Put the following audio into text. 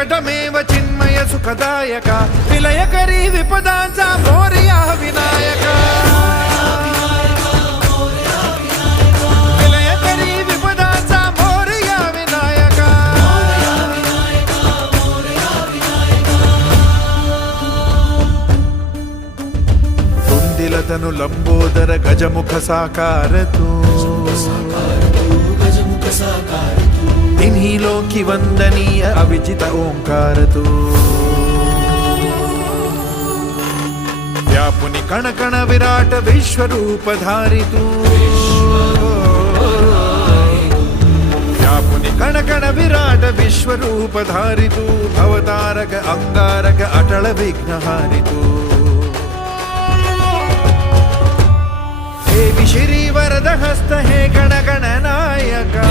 विकटमेव चिन्मय सुखदायक विलयकरी विपदांचा मोरया विनायक विलयकरी विपदांचा मोरया विनायक कुंदिलतनु लंबोदर गजमुख साकार तू तिन्ही लोकी वंदनीय अविजित ओंकार तू व्यापुनि कण कण विराट विश्वरूप धारी तू व्यापुनि कण कण विराट विश्वरूप धारी तू भवतारक अंगारक अटल विघ्नहारी तू हे श्री वरद हस्त हे गण गण नायका